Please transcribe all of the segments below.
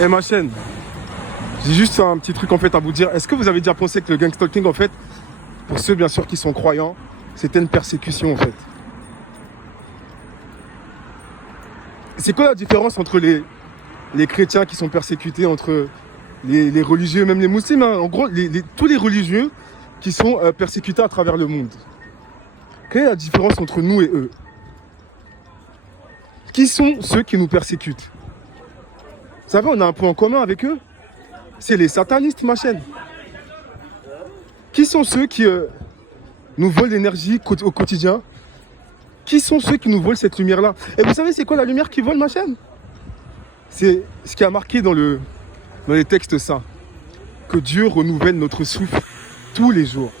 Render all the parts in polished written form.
Et ma chaîne, j'ai juste un petit truc en fait à vous dire. Est-ce que vous avez déjà pensé que le gang stalking en fait, pour ceux bien sûr qui sont croyants, c'était une persécution en fait? C'est quoi la différence entre les chrétiens qui sont persécutés, entre les religieux, même les musulmans, hein? En gros, tous les religieux qui sont persécutés à travers le monde. Quelle est la différence entre nous et eux? Qui sont ceux qui nous persécutent? Vous savez, on a un point en commun avec eux. C'est les satanistes, ma chaîne. Qui sont ceux qui nous volent l'énergie au quotidien? Qui sont ceux qui nous volent cette lumière-là? Et vous savez, c'est quoi la lumière qui vole, ma chaîne? C'est ce qui a marqué dans les textes saints. Que Dieu renouvelle notre souffle tous les jours.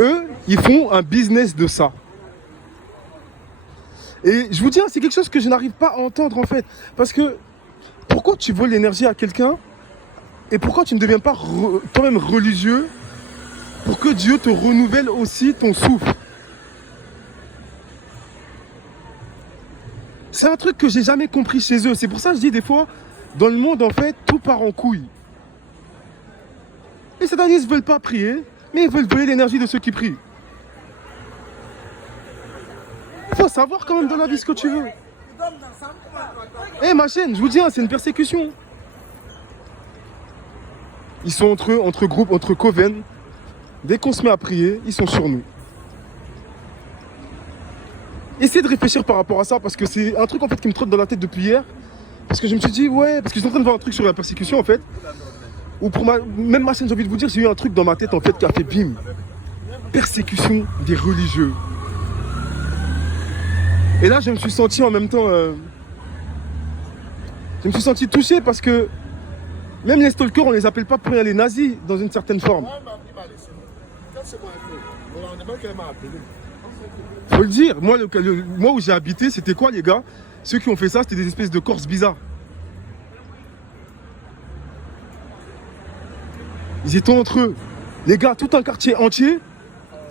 Eux, ils font un business de ça. Et je vous dis, c'est quelque chose que je n'arrive pas à entendre en fait. Parce que pourquoi tu voles l'énergie à quelqu'un et pourquoi tu ne deviens pas toi-même religieux pour que Dieu te renouvelle aussi ton souffle? C'est un truc que j'ai jamais compris chez eux. C'est pour ça que je dis des fois, dans le monde en fait, tout part en couille. Les satanistes ne veulent pas prier, mais ils veulent voler l'énergie de ceux qui prient. Il faut savoir quand même dans la vie ce que tu veux. Eh ma chaîne, je vous dis, c'est une persécution. Ils sont entre groupes, entre coven. Dès qu'on se met à prier, ils sont sur nous. Essayez de réfléchir par rapport à ça, parce que c'est un truc en fait qui me trotte dans la tête depuis hier. Parce que je me suis dit, ouais, parce que je suis en train de voir un truc sur la persécution en fait. Ou pour même ma chaîne, j'ai envie de vous dire, j'ai eu un truc dans ma tête en fait qui a fait bim. Persécution des religieux. Et là, je me suis senti en même temps... je me suis senti touché parce que même les stalkers, on les appelle pas pour rien les nazis, dans une certaine forme. Faut le dire. Moi où j'ai habité, c'était quoi les gars? Ceux qui ont fait ça, c'était des espèces de Corses bizarres. Ils étaient entre eux. Les gars, tout un quartier entier,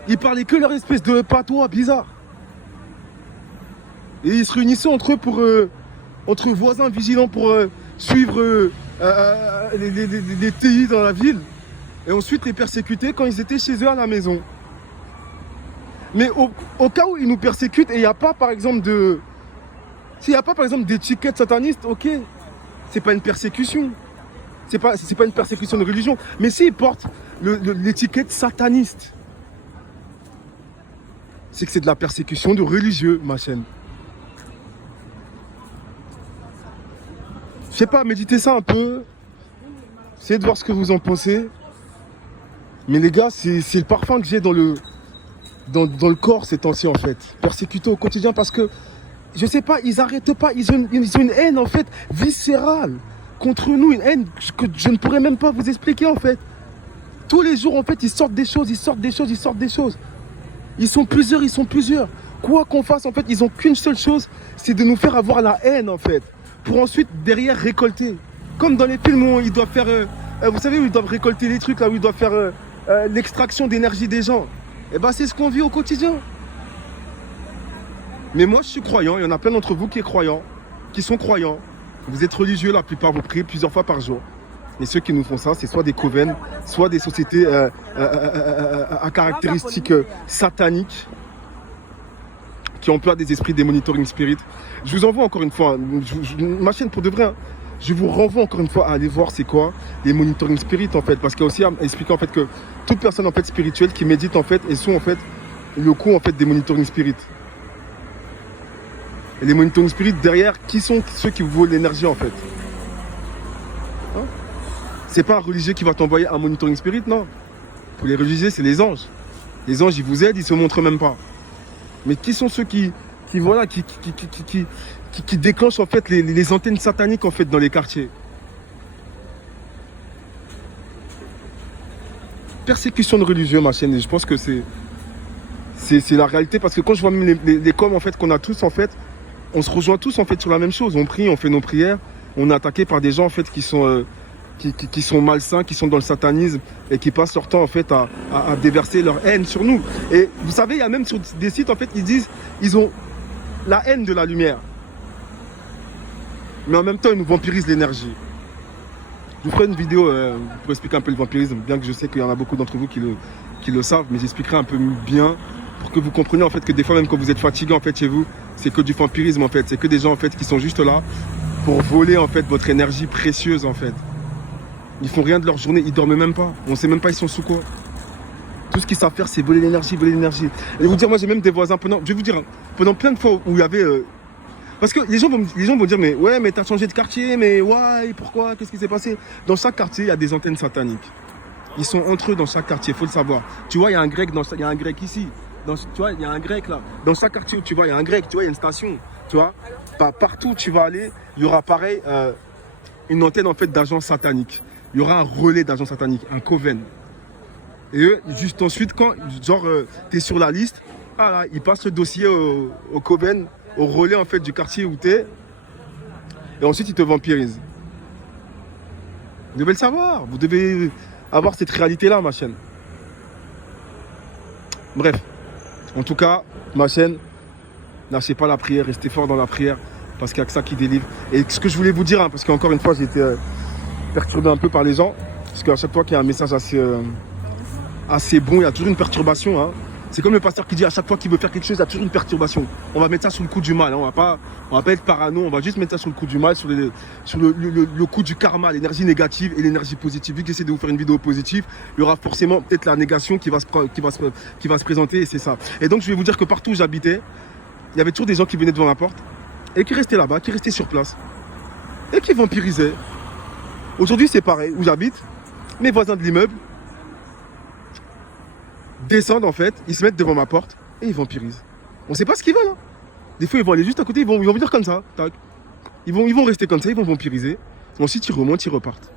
ils parlaient que leur espèce de patois bizarre. Et ils se réunissaient entre eux pour... entre voisins vigilants pour suivre les TI dans la ville. Et ensuite les persécuter quand ils étaient chez eux à la maison. Mais au cas où ils nous persécutent et il n'y a pas par exemple de... S'il n'y a pas par exemple d'étiquette sataniste, ok, c'est pas une persécution. C'est pas une persécution de religion. Mais s'ils portent l'étiquette sataniste, c'est que c'est de la persécution de religieux, ma chaîne. Je sais pas, méditez ça un peu. Essayez de voir ce que vous en pensez. Mais les gars, c'est le parfum que j'ai dans le corps ces temps-ci en fait. Persécutés au quotidien parce que, je sais pas, ils arrêtent pas. Ils ont une haine en fait viscérale contre nous. Une haine que je ne pourrais même pas vous expliquer en fait. Tous les jours en fait, ils sortent des choses, ils sortent des choses, ils sortent des choses. Ils sont plusieurs, ils sont plusieurs. Quoi qu'on fasse en fait, ils ont qu'une seule chose, c'est de nous faire avoir la haine en fait. Pour ensuite, derrière, récolter. Comme dans les films où ils doivent faire... vous savez, où ils doivent récolter les trucs, là, où ils doivent faire l'extraction d'énergie des gens. Et ben, c'est ce qu'on vit au quotidien. Mais moi, je suis croyant. Il y en a plein d'entre vous qui sont croyants. Vous êtes religieux, la plupart, vous priez plusieurs fois par jour. Et ceux qui nous font ça, c'est soit des coven, soit des sociétés à caractéristiques sataniques, qui emploient des esprits des monitoring spirit. Je vous envoie encore une fois, ma chaîne pour de vrai, je vous renvoie encore une fois à aller voir c'est quoi les monitoring spirit en fait, parce qu'il y a aussi à expliquer en fait que toute personne en fait spirituelle qui médite en fait, et sont en fait le coup en fait des monitoring spirit. Et les monitoring spirit derrière, qui sont ceux qui vous volent l'énergie en fait? Hein? C'est pas un religieux qui va t'envoyer un monitoring spirit, non. Pour les religieux, c'est les anges. Les anges, ils vous aident, ils se montrent même pas. Mais qui sont ceux qui déclenchent en fait les antennes sataniques en fait dans les quartiers? Persécution de religieux, ma chaîne, et je pense que c'est la réalité, parce que quand je vois même les coms en fait qu'on a tous en fait, on se rejoint tous en fait sur la même chose. On prie, on fait nos prières, on est attaqué par des gens en fait qui sont malsains, qui sont dans le satanisme et qui passent leur temps en fait à déverser leur haine sur nous. Et vous savez, il y a même sur des sites en fait, ils disent ils ont la haine de la lumière. mais en même temps, ils nous vampirisent l'énergie. Je vous ferai une vidéo pour expliquer un peu le vampirisme, bien que je sais qu'il y en a beaucoup d'entre vous qui le savent, mais j'expliquerai un peu bien pour que vous compreniez en fait que des fois, même quand vous êtes fatigué en fait chez vous, c'est que du vampirisme en fait. C'est que des gens en fait qui sont juste là pour voler en fait votre énergie précieuse en fait. Ils font rien de leur journée, ils dorment même pas. On sait même pas ils sont sous quoi. Tout ce qu'ils savent faire, c'est voler l'énergie, voler l'énergie. Et vous dire, moi j'ai même des voisins pendant, je vais vous dire, pendant plein de fois où il y avait parce que les gens vont dire, mais ouais, mais t'as changé de quartier, mais ouais, pourquoi, qu'est-ce qui s'est passé? Dans chaque quartier, il y a des antennes sataniques. Ils sont entre eux dans chaque quartier, il faut le savoir. Tu vois, il y a un grec, il y a un grec ici. Tu vois, il y a un grec là. Dans chaque quartier où tu vois, il y a un grec, tu vois, il y a une station. Tu vois, partout où tu vas aller, il y aura pareil une antenne en fait d'agents sataniques. Il y aura un relais d'agents sataniques, un coven. Et eux, juste ensuite, quand genre tu es sur la liste, ah là, ils passent le dossier au coven, au relais en fait du quartier où tu es. Et ensuite, ils te vampirisent. Vous devez le savoir. Vous devez avoir cette réalité-là, ma chaîne. Bref. En tout cas, ma chaîne, lâchez pas la prière. Restez fort dans la prière. Parce qu'il n'y a que ça qui délivre. Et ce que je voulais vous dire, hein, parce qu'encore une fois, j'ai été perturbé un peu par les gens. Parce qu'à chaque fois qu'il y a un message assez bon, il y a toujours une perturbation. Hein. C'est comme le pasteur qui dit à chaque fois qu'il veut faire quelque chose, il y a toujours une perturbation. On va mettre ça sur le coup du mal. Hein. On va pas être parano, on va juste mettre ça sur le coup du mal, sur le coup du karma, l'énergie négative et l'énergie positive. Vu que j'essaie de vous faire une vidéo positive, il y aura forcément peut-être la négation qui va se présenter et c'est ça. Et donc je vais vous dire que partout où j'habitais, il y avait toujours des gens qui venaient devant ma porte et qui restaient là-bas, qui restaient sur place et qui vampirisaient. Aujourd'hui c'est pareil, où j'habite, mes voisins de l'immeuble descendent en fait, ils se mettent devant ma porte et ils vampirisent. On sait pas ce qu'ils veulent. Hein. Des fois ils vont aller juste à côté, ils vont venir comme ça. Tac. Ils vont rester comme ça, ils vont vampiriser. Ensuite ils remontent, ils repartent.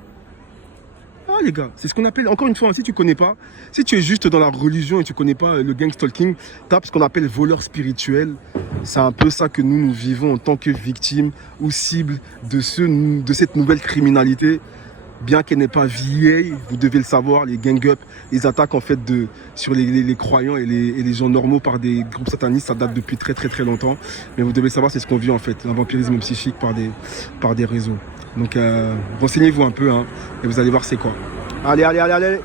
Ah les gars, c'est ce qu'on appelle, encore une fois, si tu connais pas, si tu es juste dans la religion et tu connais pas le gang stalking, tape ce qu'on appelle voleur spirituel. C'est un peu ça que nous vivons en tant que victimes ou cibles de cette nouvelle criminalité. Bien qu'elle n'est pas vieille, vous devez le savoir, les gang-up, les attaques en fait sur les croyants et les gens normaux par des groupes satanistes, ça date depuis très très très longtemps. Mais vous devez le savoir, c'est ce qu'on vit en fait, un vampirisme psychique par des réseaux. Donc renseignez-vous un peu hein, et vous allez voir c'est quoi. Allez, allez, allez, allez.